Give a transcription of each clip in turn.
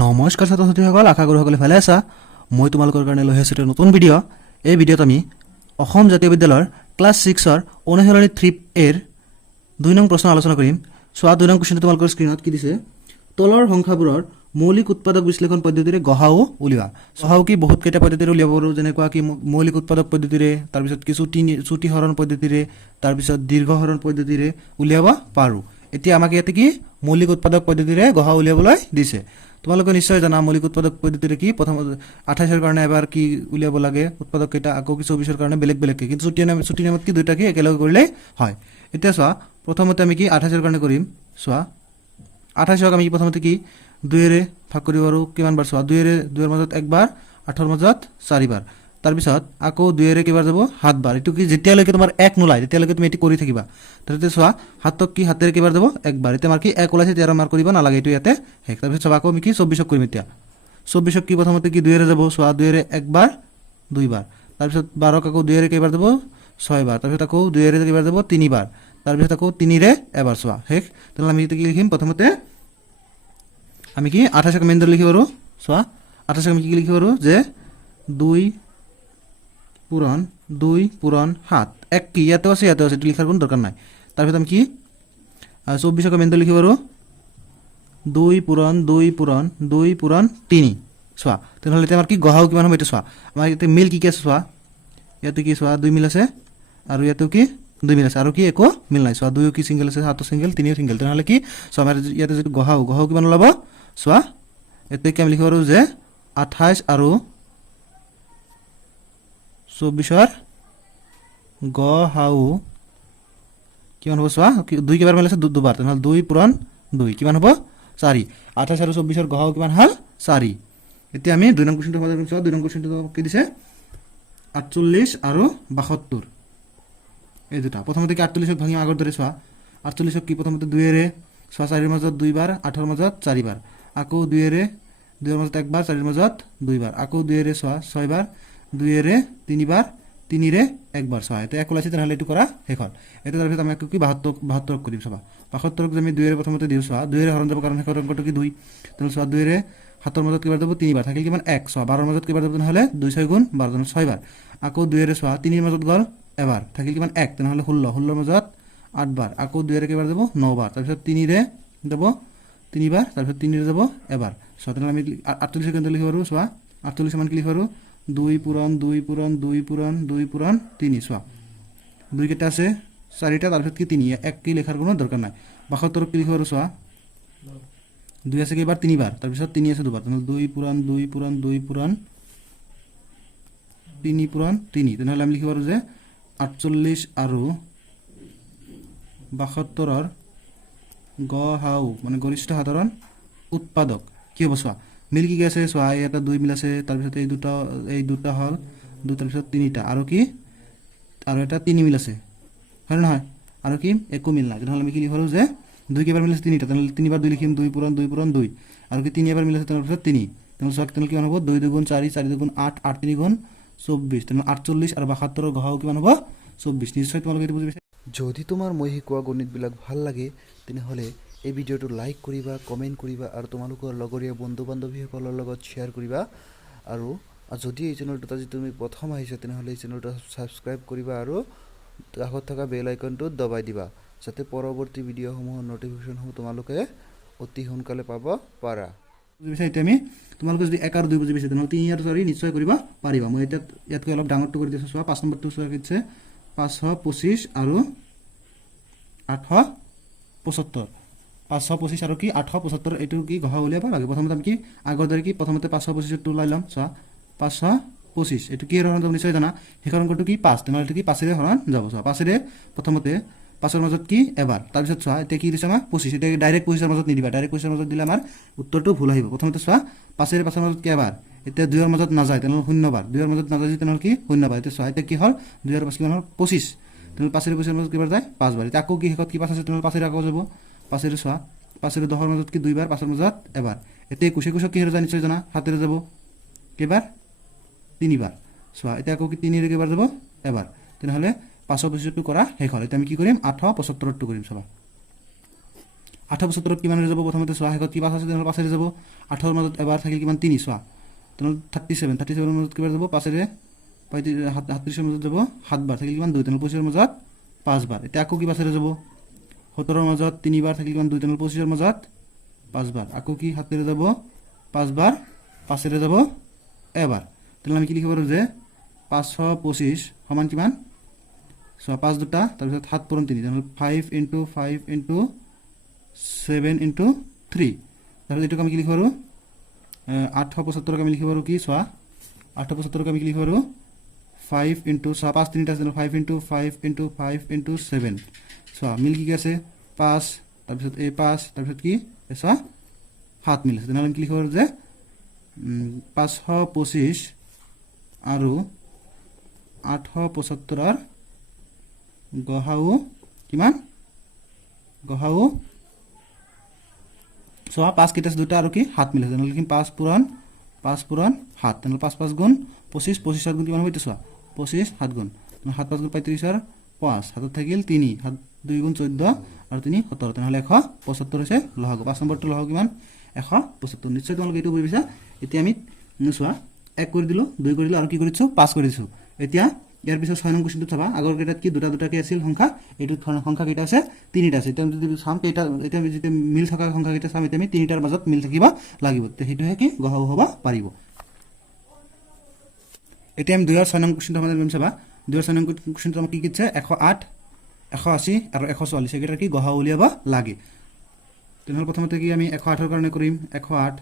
নমস্কাৰ ছাত্ৰ ছাত্ৰীসকল, আশা কৰোঁ সকলোৱে ভালে আছা। মই তোমালোকৰ কাৰণে লৈ আহিছোঁ এটা নতুন ভিডিঅ'। এই ভিডিঅ'ত আমি অসম জাতীয় বিদ্যালয়ৰ ক্লাছ 6ৰ অনুশীলনী 3A ৰ 2 নং প্ৰশ্ন আলোচনা কৰিম। চোৱা, 2 নং কুৱেশ্যনটো তোমালোকৰ স্ক্ৰীনত কি দিছে, তলৰ সংখ্যাবোৰৰ মৌলিক উৎপাদক বিশ্লেষণ পদ্ধতিৰে গসাউ উলিওৱা। গসাউ কি বহুত কেইটা পদ্ধতিৰে উলিয়াব পাৰোঁ, যেনেকুৱা কি মৌলিক উৎপাদক পদ্ধতিৰে, তাৰপিছত কি চুটি হৰণ পদ্ধতিৰে, তাৰপিছত দীৰ্ঘ হৰণ পদ্ধতিৰে উলিয়াব পাৰোঁ। এতিয়া আমাক ইয়াতে কি মৌলিক উৎপাদক পদ্ধতিৰে গসাউ উলিয়াবলৈ দিছে। তোমালোকে নিশ্চয় জানা মৌলিক উৎপাদক পদ্ধতিৰে কি, প্ৰথম 28ৰ কাৰণে এবাৰ কি উলিয়াব লাগে উৎপাদক কেইটা, আকৌ কি 24ৰ কাৰণে বেলেগ বেলেগকৈ, কিন্তু চুটি নামত কি দুটাকে একেলগে কৰিলেই হয়। এতিয়া চোৱা, প্ৰথমতে আমি কি 28ৰ কাৰণে কৰিম। চোৱা, 28ক আমি প্ৰথমতে কি 2ৰে ভাগ কৰিব পাৰোঁ। কিমান বাৰ? চোৱা, 2ৰ মাজত একবাৰ, 8ৰ মাজত 4বাৰ, তাৰপিছত আকৌ 2ৰে কেইবাৰ যাব? 7 বাৰ। এইটো কি যেতিয়ালৈকে তোমাৰ 1 নোলায় তেতিয়ালৈকে তুমি এটি কৰি থাকিবা। তাৰপিছতে চোৱা, 7ক কি 7ৰে কেইবাৰ যাব? একবাৰ। এতিয়া আমাৰ কি 1 ওলাইছে, তেতিয়া মাৰ কৰিব নালাগে, এইটো ইয়াতে শেষ। তাৰপিছত চোৱা, আকৌ আমি কি 24ক কৰিম। এতিয়া 24ক কি প্ৰথমতে কি 2ৰে যাব। চোৱা, 2ৰে একবাৰ, 2 বাৰ, তাৰপিছত 12ক আকৌ 2ৰে কেইবাৰ যাব? 6 বাৰ, তাৰপিছত আকৌ 2ৰে কেইবাৰ যাব? 3 বাৰ, তাৰপিছত আকৌ 3ৰে এবাৰ। চোৱা, শেষ। তেনেহ'লে আমি কি লিখিম? প্ৰথমতে আমি কি 28ক মেইন ধৰি লিখিব পাৰোঁ। চোৱা, 28ক আমি কি লিখিব পাৰোঁ যে 2 পূৰণ 7। এক কি ইয়াতেও আছে, ইয়াতেও আছে, এইটো লিখাৰ কোনো দৰকাৰ নাই। তাৰপিছত আমি কি 24ক মেইন ধৰি লিখিব পাৰোঁ 2 পূৰণ 3। চোৱা, তেনেহ'লে এতিয়া আমাৰ কি গসাউ কিমান হ'ব এইটো চোৱা। আমাৰ ইয়াতে মিল কি কি আছে চোৱা, ইয়াতে কি চোৱা 2 মিল আছে, আৰু ইয়াতেও কি 2 মিল আছে, আৰু কি একো মিল নাই। চোৱা, 2 কি ছিংগল আছে, 7 ছিংগল, 3 ছিংগল। তেনেহ'লে কি চোৱা, আমাৰ ইয়াতে যিটো গসাউ কিমান ওলাব। চোৱা, ইয়াতে কি আমি লিখিব পাৰোঁ যে 28 আৰু 24ৰ গসাউ কিমান হ'ব। চোৱা, 2 কেইবাৰ মিল আছে? দুবাৰ। তেনেহ'লে 2 পূৰণ 2 কিমান হ'ব? 4। 28 আৰু 24ৰ গসাউ কিমান হ'ল? 4। এতিয়া আমি 2 নং কুৱেশ্যনটো সমাধান কৰিম। চোৱা, 2 নং কুৱেশ্যনটো কি দিছে, 48 আৰু 72 এই দুটা। প্ৰথমতে কি 48ক ভাঙি আগৰ দৰে। চোৱা, 48ক কি প্ৰথমতে 2ৰে, চোৱা 4ৰ মাজত 2 বাৰ, 8ৰ মাজত 4 বাৰ, আকৌ 2ৰে 2ৰ মাজত একবাৰ, 4ৰ মাজত 2 বাৰ, আকৌ 2ৰে চোৱা 6 বাৰ, 2ৰে 3 বাৰ, 3ৰে একবাৰ। চোৱা, এতিয়া 1 ওলাইছে, তেনেহ'লে এইটো কৰা শেষ হ'ল। এতিয়া তাৰপিছত আমি কি 72ক কৰিম। চাবা, 72ক যে আমি 2ৰে প্ৰথমতে দিওঁ। চোৱা, 2ৰে হৰণ যাব, কাৰণ শেষৰ অংকটো কি 2। তেনেহ'লে চোৱা, 2ৰে 7ৰ মাজত কেইবাৰ যাব? 3 বাৰ, থাকিল কিমান? 1। চোৱা, 12ৰ মাজত কেইবাৰ যাব? তেনেহ'লে 2 6 গুণ 12, 6 বাৰ। আকৌ 2ৰে চোৱা 3ৰ মাজত গ'ল এবাৰ, থাকিল কিমান? 1। তেনেহ'লে 16, 16ৰ মাজত 8 বাৰ, আকৌ 2ৰে কেইবাৰ যাব? 9 বাৰ, তাৰপিছত 3ৰে যাব 3 বাৰ, তাৰপিছত 3ৰে যাব এবাৰ। চোৱা, তেনেহ'লে আমি 48 কেনেকৈ লিখিব পাৰোঁ। চোৱা, 48 মান কি লিখিব পাৰোঁ? 2 পূৰণ 2 3। চোৱা, 2 কেইটা আছে? 4টা, তাৰপিছত কি 3, 1 কি লিখাৰ কোনো দৰকাৰ নাই। 72ক কি লিখিব পাৰোঁ। চোৱা, 2 আছে কেইবাৰ? 3 বাৰ, তাৰপিছত 3 আছে দুবাৰ, তেনেহ'লে 2 পূৰণ 3। তেনেহ'লে আমি লিখিব পাৰোঁ যে 48 আৰু 72ৰ গসাউ মানে গৰিষ্ঠ সাধাৰণ উৎপাদক কি হ'ব। চোৱা, মিল কি কি আছে? চোৱা, এটা 2 মিল আছে, তাৰপিছত এই দুটা হ'ল 2, তাৰপিছত 3টা, আৰু কি আৰু এটা 3 মিল আছে, হয় নহয়? আৰু কি একো মিল নাই। তেনেহ'লে আমি কি লিখিব পাৰোঁ যে 2 কেইবাৰ মিল আছে? 3টা, তেনেহ'লে 3 বাৰ 2 লিখিম, 2 পূৰণ 2, আৰু কি 3 এবাৰ মিল আছে, তাৰপিছত 3। তেনেহ'লে চোৱা, তেনেহ'লে কিমান হ'ব? 2 2 গুণ 4, 4 2 গুণ 8, 8 3 গুণ 24। তেনেহ'লে 48 আৰু 72ৰ গসাউ কিমান হ'ব? 24। নিশ্চয় তোমালোকে এইটো বুজি পাইছা। যদি তোমাৰ মই শিকোৱা গণিতবিলাক ভাল লাগে তেনেহ'লে এই ভিডিঅ'টো লাইক কৰিবা, কমেণ্ট কৰিবা, আৰু তোমালোকৰ লগৰীয়া বন্ধু বান্ধৱীসকলৰ লগত শ্বেয়াৰ কৰিবা। আৰু যদি এই চেনেলটোত আজি তুমি প্ৰথম আহিছা তেনেহ'লে এই চেনেলটো ছাবস্ক্ৰাইব কৰিবা, আৰু কাষত থকা বেল আইকনটো দবাই দিবা, যাতে পৰৱৰ্তী ভিডিঅ'সমূহৰ ন'টিফিকেশ্যনসমূহ তোমালোকে অতি সোনকালে পাব পাৰা। বুজি পাইছা? এতিয়া আমি তোমালোকে যদি 1 আৰু 2 বুজি পাইছা, তেনেহ'লে 3 আৰু 4 নিশ্চয় কৰিব পাৰিবা। মই এতিয়া ইয়াতকৈ অলপ ডাঙৰটো কৰি দিছোঁ। চোৱা, 5 নম্বৰটো চোৱা কি দিছে, 525 আৰু 875। 525 আৰু কি 875, এইটো কি গসাউ উলিয়াব লাগে। প্ৰথমতে আমি কি আগৰ দৰে কি প্ৰথমতে 525টো ওলাই ল'ম। চোৱা, 525 এইটো কি হৰণ যাব নিশ্চয় জানা, শেষৰ অংকটো কি 5, তেনেহ'লে এইটো কি 5ৰে হৰণ যাব। চোৱা, 5ৰে প্ৰথমতে 5ৰ মাজত কি এবাৰ, তাৰপিছত চোৱা এতিয়া কি দিছে আমাৰ 25, এতিয়া ডাইৰেক্ট 25ৰ মাজত নিদিবা, ডাইৰেক্ট 25ৰ মাজত দিলে আমাৰ উত্তৰটো ভুল আহিব। প্ৰথমতে চোৱা, 5ৰে 5ৰ মাজত কেইবাৰ? এতিয়া 2ৰ মাজত নাযায়, তেনেহ'লে 0 বাৰ, 2ৰ মাজত নাযায় তেনেহ'লে কি 0 বাৰ। এতিয়া চোৱা, এতিয়া কি হ'ল 2 আৰু 5 কিমান হ'ল? 25, তেনেহ'লে 5ৰে 25ৰ মাজত কেইবাৰ যায়? 5 বাৰ। এতিয়া আকৌ কি শেষত কি 5 আছে, তেনেহ'লে 5ৰে আকৌ যাব। 5ৰে চোৱা, 5ৰে 10ৰ মাজত কি 2 বাৰ, 5ৰ মাজত এবাৰ। এতিয়া 21 কিহেৰে যায় নিশ্চয় জানা, 7ৰে যাব কেইবাৰ? 3 বাৰ। চোৱা, এতিয়া আকৌ কি 3ৰে কেইবাৰ যাব? এবাৰ। তেনেহ'লে 525টো কৰা শেষ হ'ল। এতিয়া আমি কি কৰিম? 875টো কৰিম। চাবা, 8 75 কিমান হৈ যাব প্ৰথমতে চোৱা শেষত কি 5 আছে তেনেহ'লে 5 যাব 8 মাজত এবাৰ থাকিল কিমান 3 চোৱা তেনেহ'লে 37 মাজত কিমান যাব 5 ৰে 37 মাজত যাব 7 বাৰ থাকিল কিমান 2 তেনেহ'লে 25 মাজত 5 বাৰ এতিয়া আকৌ কি 5 যাব 17 মাজত 3 বাৰ থাকিল কিমান 2 তেনেহ'লে 25 মাজত 5 বাৰ আকৌ কি 7 যাব 5 বাৰ 5 যাব এবাৰ তেনেহ'লে আমি কি লিখিব পাৰোঁ যে 525 সমান কিমান সো 5 দুটা তাৰপিছত 7 পূৰণ 3 তেনেহ'লে 5 * 5 * 7 * 3 তাৰপিছত এইটো আমি কি লিখিব পাৰোঁ 875 আমি লিখিব পাৰোঁ কি চোৱা 875 আমি কি লিখিব পাৰোঁ 5 * চোৱা 5 তিনিটা আছে 5 * 5 * 5 * 7 চোৱা মিল কি আছে 5 তাৰপিছত এই 5 তাৰপিছত কি চোৱা 7 মিল আছে তেনেহ'লে আমি কি লিখিব পাৰোঁ যে 525 আৰু 875 গহাও কিমান গহাও চোৱা 5 কেইটা দুটা আৰু কি 7 মিল আছে তেনেহ'লে কি 5 পূৰণ 7 তেনেহ'লে 5 5 গুণ 25 25 7 গুণ কিমান হ'ব এইটো চোৱা 25 7 গুণ 7 5 গুণ 35 আৰু 5 হাতত থাকিল 3 7 2 গুণ 14 আৰু 3 17 তেনেহ'লে 175 হৈছে লহাগু 5 নম্বৰটো লহাগু কিমান 175 নিশ্চয় তোমালোকে এইটো বুজি পাইছা এতিয়া আমি চোৱা 1 কৰি দিলোঁ 2 কৰি দিলোঁ আৰু কি কৰিছোঁ 5 কৰি দিছোঁ এতিয়া ইয়াৰ পিছত 6 নং কোৱেশ্চনটো চাবা আগৰ কেইটাত কি দুটা দুটাকে আছিল সংখ্যা এইটো সংখ্যা কেইটা আছে তিনিটা আছে এতিয়া যদি চাম কেইটা এতিয়া যেতিয়া মিল থকা সংখ্যা কেইটা চাম এতিয়া আমি তিনিটাৰ মাজত মিল থাকিব লাগিব তে সেইটোহে কি গহাও হ'ব পাৰিব এতিয়া আমি 206 নং কোৱেশ্চনটো আমাদেৰ চাবা 206 নং কোৱেশ্চনটো আমাক কি কিছে 108 180 আৰু 144 একেটা কি গহাও উলিয়াব লাগে তেনেহ'লে প্ৰথমতে কি আমি 108 ৰ কাৰণে কৰিম 108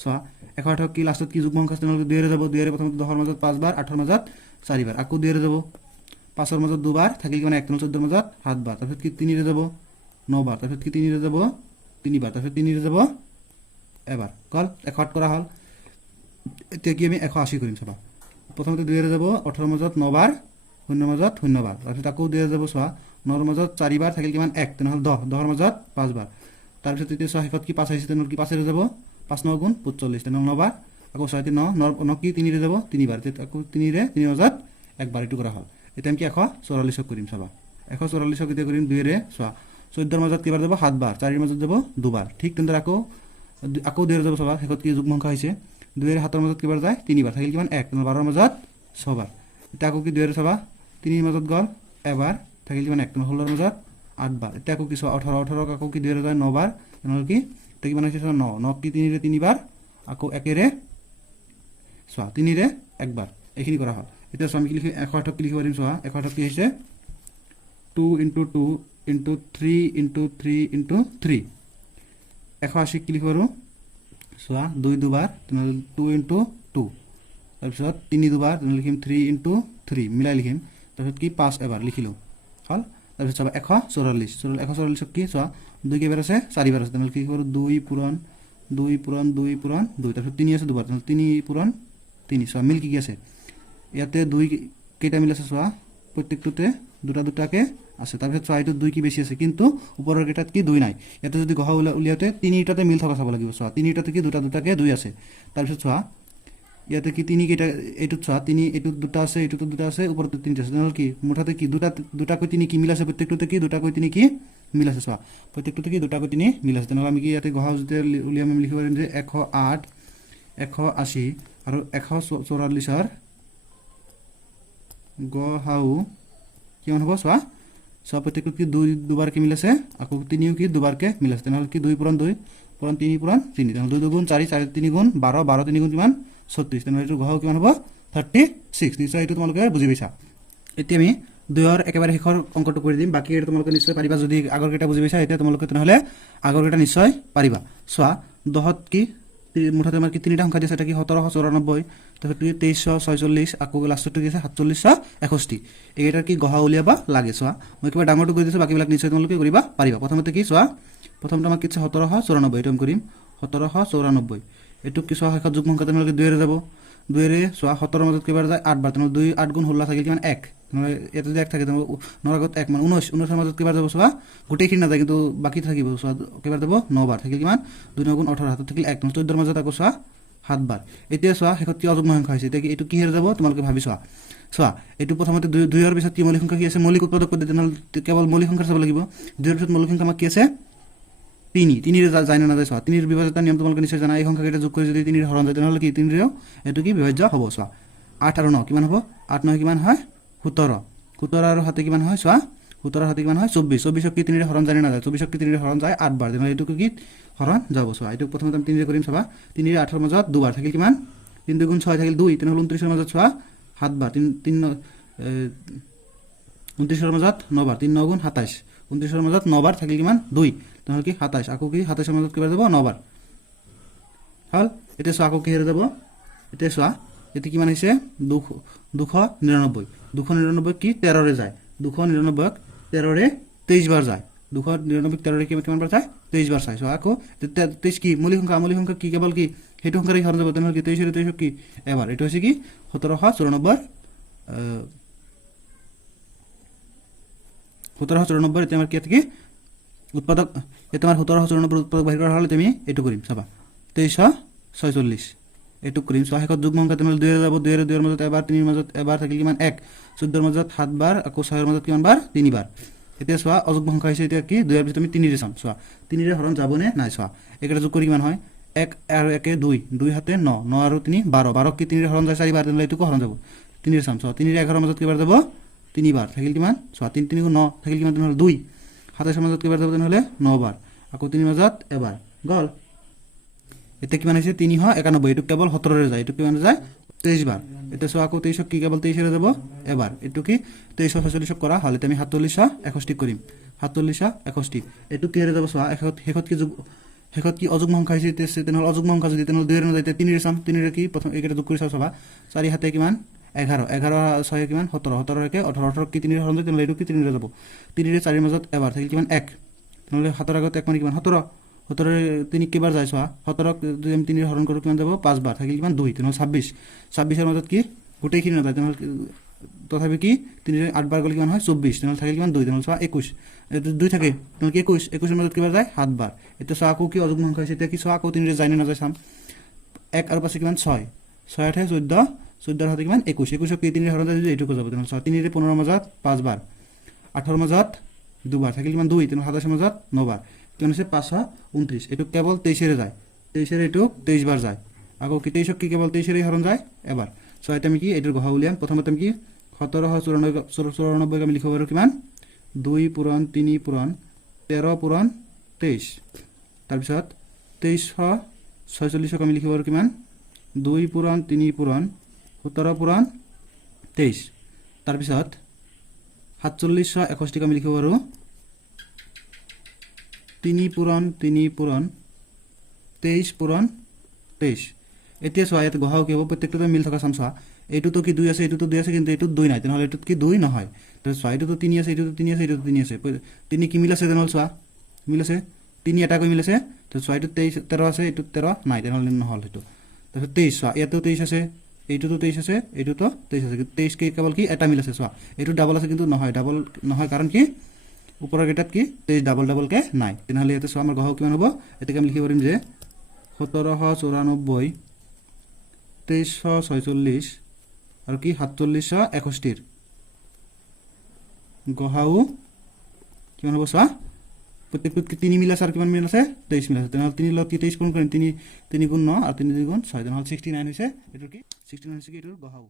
চোৱা 108 কি লাষ্টত কি যুগ্ম সংখ্যা আছে তেনেহ'লে 2 ৰে যাব 2 ৰে প্ৰথমতে 10 ৰ মাজত 5 বাৰ 8 ৰ মাজত 4 বাৰ আকৌ 2 ৰে যাব 5 ৰ মাজত 2 বাৰ থাকিল কিমান 1 14 ৰ মাজত 7 বাৰ তাৰপিছত কি 3 ৰে যাব 9 বাৰ তাৰপিছত কি 3 ৰে যাব 3 বাৰ তাৰপিছত 3 ৰে যাব এবাৰ কল 108 কৰা হল এতিয়া কি আমি 180 কৰিম চাবা প্ৰথমতে 2 ৰে যাব 18 ৰ মাজত 9 বাৰ 0 ৰ মাজত 0 বাৰ তাৰপিছত আকৌ 2 ৰে যাব চোৱা 9 ৰ মাজত 4 বাৰ থাকিল কিমান 1 তেনেহ'লে 10 10 ৰ মাজত 5 বাৰ তাৰপিছত এতিয়া চোৱা শেষত কি 5 আহিছে তেনেহ'লে কি 5 ৰে যাব 5 9 গুণ 45 তেনেহ'লে 9 বাৰ আকৌ 7 9 কি 3 ৰে যাব 3 বাৰ আকৌ 3 ৰে 3 মাজত একবাৰ এইটো কৰা হল এতিয়া আমি কি 144 কৰিম চাবা 144 কেতিয়া কৰিম 2 ৰে চোৱা 14 ৰ মাজত কিবাৰ যাব 7 বাৰ 4 ৰ মাজত যাব 2 বাৰ ঠিক তেনেদৰে আকৌ 2 ৰে যাব চাবা শেষত কি যুগ্ম সংখ্যা হৈছে 2 ৰে 7 ৰ মাজত কিবাৰ যায় 3 বাৰ থাকিল কিমান 1 তেনেহ'লে 12 ৰ মাজত 6 বাৰ এতিয়া আকৌ কি 2 ৰে চাবা 3 ৰ মাজত গল এবাৰ থাকিল কিমান 1 তেনেহ'লে 16 ৰ মাজত 8 বাৰ এতিয়া আকৌ কি চোৱা 18 আকৌ কি 2 ৰে যায় 9 বাৰ তেনেহ'লে কি এটা কিমান হৈছে 9 9 কি 3 ৰে 3 বাৰ আকৌ 1 ৰে চোৱা 3 ৰে একবাৰ এইখিনি কৰা হল এতিয়া আমি কি লিখি 108 কি লিখিব পাৰিম চোৱা 108 কি হৈছে 2 * 2 * 3 * 3 * 3 180 কি লিখিব পাৰোঁ চোৱা 2 দুবাৰ তেনেহ'লে 2 * 2 তাৰপিছত 3 দুবাৰ তেনেহ'লে লিখিম 3 * 3 মিলাই লিখিম তাৰপিছত কি 5 এবাৰ লিখিলোঁ হল তাৰপিছত চাবা 144 144 কি চোৱা 2 কেইবাৰ আছে 4 বাৰ আছে তেনেহ'লে কি কৰোঁ 2 পূৰণ 2 পূৰণ 2 পূৰণ 2 তাৰপিছত 3 আছে দুবাৰ তেনেহ'লে 3 পূৰণ 3 চোৱা মিল কি আছে ইয়াতে 2 কেইটা মিল আছে চোৱা প্ৰত্যেকটোতে দুটা দুটাকে আছে তাৰপিছত চোৱা এইটো 2 কি বেছি আছে কিন্তু ওপৰৰ কেইটাত কি 2 নাই ইয়াতে যদি গহা উলিয়াওতে তিনিটাতে মিল থকা চাব লাগিব চোৱা তিনিটাতে কি দুটা দুটাকে 2 আছে তাৰপিছত চোৱা ইয়াতে কি 3 কেইটা এইটোত চোৱা 3 এইটোত দুটা আছে এইটোত দুটা আছে ওপৰত 3টা আছে তেনেহ'লে কি মুঠাতে কি দুটাকৈ 3 কি মিল আছে প্ৰত্যেকটোতে কি দুটাকৈ 3 কি মিল আছে চোৱা প্ৰত্যেকটোতে কি দুটাকৈ 3 মিল আছে তেনেহ'লে আমি কি ইয়াতে গহা যেতিয়া উলিয়াম আমি লিখিব পাৰিম যে 108 180 আৰু 144 গহাও কিমান হ'ব চোৱা প্ৰত্যেকটোত কি 2 দুবাৰ কি মিল আছে আকৌ 3 কি দুবাৰকে মিল আছে তেনেহ'লে কি 2 পূৰণ 2 পূৰণ 3 পূৰণ 3 তেনেহ'লে 2 গুণ 4 4 3 গুণ 12 12 3 গুণ কিমান 36 তেনেহ'লে এইটো গহাও কিমান হ'ব 36 নিশ্চয় এইটো তোমালোকে বুজি পাইছা এতিয়া আমি 2ৰ একেবাৰে শেষৰ অংকটো কৰি দিম বাকী তোমালোকে নিশ্চয় পাৰিবা যদি আগৰ কেইটা বুজি পাইছা এতিয়া তোমালোকে তেনেহ'লে আগৰ কেইটা নিশ্চয় পাৰিবা চোৱা 10ত কি মুঠতে আমাৰ কি তিনিটা সংখ্যা দিছে এটা কি 1794 তাৰপিছত কি 2346 আকৌ লাষ্টটো কি আছে 4761 এইকেইটাৰ কি গহা উলিয়াব লাগে চোৱা মই কিবা ডাঙৰটো কৰি দিছোঁ বাকীবিলাক নিশ্চয় তোমালোকে কৰিবা পাৰিবা প্ৰথমতে কি চোৱা প্ৰথমতে আমাক কিছে 1794 এইটো আমি কৰিম 1794 এইটো কি চোৱা শেষত যুগ্ম সংখ্যা তোমালোকে 2 ৰে যাব 2 ৰে চোৱা 17 ৰ মাজত কিবাৰ যায় 8 বাৰ তেনেহ'লে 2 8 গুণ 16 থাকিল কিমান 1 তেনেহ'লে ইয়াতে যদি 1 থাকে তেনেহ'লে 9 আগত 1 মানে 19 19 ৰ মাজত কিবাৰ যাব চোৱা গোটেইখিনি নাযায় কিন্তু বাকী থাকিব চোৱা কিবাৰ যাব 9 বাৰ থাকিল কিমান 2 9 গুণ 18 হাতত থাকিল 1 14 ৰ মাজত আকৌ চোৱা 7 বাৰ এতিয়া চোৱা শেষত কি অযুগ্ম সংখ্যা হৈছে এতিয়া কি এইটো কিহেৰে যাব তোমালোকে ভাবি চোৱা এইটো প্ৰথমতে 2 ৰ পিছত কি মৌলিক সংখ্যা কি আছে মৌলিক উৎপাদক পদ্ধতি তেনেহ'লে কেৱল মৌলিক সংখ্যা চাব লাগিব 2 ৰ পিছত মৌলিক সংখ্যা আমাৰ কি আছে তিনিৰে যায় না নাযায় চোৱা তিনিৰ বিভাজ্যতাৰ নিয়ম তোমালোকে নিশ্চয় জানা এই সংখ্যাকেইটা যোগ কৰি যদি তিনিৰ হৰণ যায় তেনেহ'লে কি তিনিৰেও এইটো কি বিভাজ্য হ'ব চোৱা 8 আৰু 9 কিমান হ'ব 8 9 কিমান হয় 17 17 আৰু 7 কিমান হয় চোৱা 17 7 কিমান হয় 24 24 কি তিনিৰে হৰণ যায় না নাযায় 24 কি তিনিৰে হৰণ যায় 8 বাৰ তেনেহ'লে এইটো কি হৰণ যাব চোৱা এইটো প্ৰথমতে আমি তিনিৰে কৰিম চাবা 3 8 ৰ মাজত 2 বাৰ থাকিল কিমান 3 2 গুণ 6 থাকিল 2 তেনেহ'লে 29 ৰ মাজত চোৱা 7 বাৰ 3 29 ৰ মাজত 9 বাৰ 3 9 গুণ 27 29 ৰ মাজত 9 বাৰ থাকিল কিমান 2 তেনেহ'লে কি 27 আকৌ কি 27 ৰ মাজত কিমান যাব 9 বাৰ হল এতিয়া চোৱা আকৌ কি হেৰে যাব এতিয়া চোৱা এতে কিমান হৈছে 299 299 কি 13 ৰে যায় 299 13 ৰে 23 বাৰ যায় 299 13 ৰে কিমান বাৰ যায় 23 বাৰ চাই চোৱা আকৌ 23 কি মৌলিক সংখ্যা কি কেৱল কি হেতু সংখ্যাৰে হৰণ যাব তেনেহ'লে কি 23 ৰে 23 কি এবাৰ এটা হৈছে কি 1794 এতিয়া আমাৰ কি আছে কি উৎপাদক এটা আমাৰ 1794 উৎপাদক বাহিৰ কৰা হলে তুমি এটো কৰিম চাবা 2346 এটো কৰিম চোৱা হেকত যুগ্ম সংখ্যা তেনেহ'লে 2 ৰে যাব 2 ৰে 2 ৰ মাজত এবাৰ 3 ৰ মাজত এবাৰ থাকিল কিমান 1 14 ৰ মাজত 7 বাৰ আকৌ 6 ৰ মাজত কিমান বাৰ 3 বাৰ এতিয়া চোৱা অযুগ্ম সংখ্যা হৈছে এতিয়া কি 2 ৰ ভিতৰত আমি 3 ৰে চাম চোৱা 3 ৰে হৰণ যাব নে নাই চোৱা একেটা যোগ কৰি কিমান হয় 1 আৰু 1 2 2 হাতে 9 9 আৰু 3 12 12 কি 3 ৰে হৰণ যায় 4 বাৰ তেনেহ'লে এটোকো হৰণ যাব 3 ৰে চাম চোৱা 3 ৰে 11 ৰ মাজত কিমান যাব 3 বাৰ থাকিল কিমান চোৱা 3 3 গুণ 9 থাকিল কিমান তেনেহ'লে 2 27 ৰ মাজত কিমান যাব তেনেহ'লে 9 বাৰ আকৌ 3 ৰ মাজত এবাৰ গল এটা কিমান হৈছে 391 এটো কেৱল 17 ৰে যায় এটো কিমান যায় 23 বাৰ এটা চোৱা আকৌ 23 কি কেৱল 23 ৰে যাব এবাৰ এটো কি 2346 কৰা হলে আমি 4761 কৰিম 4761 এটো কি ৰে যাব চোৱা হেকত কি অযুগ্ম সংখ্যা হৈছে তেনেহ'লে অযুগ্ম সংখ্যা যদি তেনেহ'লে 2 ৰে নাযায় 3 ৰে চাম 3 ৰে কি প্ৰথম একেটা যোগ কৰি চাবা 4 হাতে কিমান 11 11 6 কিমান 17 17 কে 18 18 কি 3 ৰে হৰণ যায় তেনেহ'লে এটো কি 3 ৰে যাব 3 ৰে 4 ৰ মাজত এবাৰ থাকিল কিমান 1 তেনেহ'লে 7 ৰ আগত 1 মানে কিমান 17 17 ৰে 3 কিবাৰ যায় চোৱা 17 যদি আমি 3 ৰে হৰণ কৰো কিমান যাব 5 বাৰ থাকিল কিমান 2 তেনেহ'লে 26 26 ৰ মাজত কি গোটেইখিনি নাযায় তেনেহ'লে তথাপি কি 3 ৰে 8 বাৰ গ'লে কিমান হয় 24 তেনেহ'লে থাকিল কিমান 2 তেনেহ'লে চোৱা 21 এটো 2 থাকে তেনেহ'লে কি 21 21 ৰ মাজত কিবাৰ যায় 7 বাৰ এটা চোৱা আকৌ কি অযুগ্ম সংখ্যা হৈছে এতিয়া কি চোৱা আকৌ 3 ৰে যায় না নাযায় চাম 1 আৰু পাছে কিমান 6 6 8 14 14 হাতে কিমান 21 21 কি 3 ৰে হৰণ যায় যদি এটোকো যাব তেনেহ'লে চোৱা 3 ৰে 15 ৰ মাজত 5 বাৰ 18 ৰ মাজত 2 বাৰ থাকিল কিমান 2 তেনেহ'লে 27 ৰ মাজত 9 বাৰ কিমান হৈছে 529 এটো কেৱল 23 ৰে যায় 23 ৰে এটো 23 বাৰ যায় আকৌ কি 23 কি কেৱল 23 ৰে হৰণ যায় এবাৰ সো এটা আমি কি এটোৰ গহা উলিয়াম প্ৰথমতে আমি কি 1794 আমি লিখিব পাৰো কিমান 2 পূৰণ 3 পূৰণ 13 পূৰণ 23 তাৰ পিছত 2346 আমি লিখিব পাৰো কিমান 2 পূৰণ 3 পূৰণ 17 পূৰণ 23 তাৰ পিছত 4761 আমি লিখিব পাৰো 3 পূৰণ 3 পূৰণ 23 পূৰণ 23 এতিয়া চোৱা ইয়াত গহাও কি হ'ব প্ৰত্যেকটোতে মিল থকা চাম চোৱা এইটোতো কি 2 আছে এইটোতো 2 আছে কিন্তু এইটোত 2 নাই তেনেহ'লে এইটোত কি 2 নহয় তো চোৱা এইটোতো 3 আছে এইটোতো 3 আছে এইটোতো 3 আছে 3 কি মিল আছে তেনেহ'লে চোৱা মিল আছে 3 এটা কৈ মিল আছে তো চোৱা এইটোত 23 13 আছে এইটোত 13 নাই তেনেহ'লে নহ'ল এইটো তাৰপিছত 23 চোৱা ইয়াতো 23 আছে এইটোতো 23 আছে এইটোতো 23 আছে 23 কি কেৱল কি এটা মিল আছে চোৱা এইটো ডাবল আছে কিন্তু নহয় ডাবল নহয় কাৰণ কি ওপৰৰ গেটাত কি 23 ডাবল কে নাই তেনেহ'লে ইয়াতে চোৱা আমাৰ গহাও কিমান হ'ব এটাকে আমি লিখিব পাৰিম যে 1794 2346 আৰু কি 4761 গহাও কিমান হ'ব চোৱা প্রত্যেকটো 3 মিল আছে আর কিমান মিল আছে 23 মিল আছে তেনেহলে 3 লগত 23 পূৰণ কৰিম 3 3 গুণ 9 আৰু 3 গুণ 6 তেনেহলে 69 হৈছে এটো কি 69 হৈছে কি এটো গহাও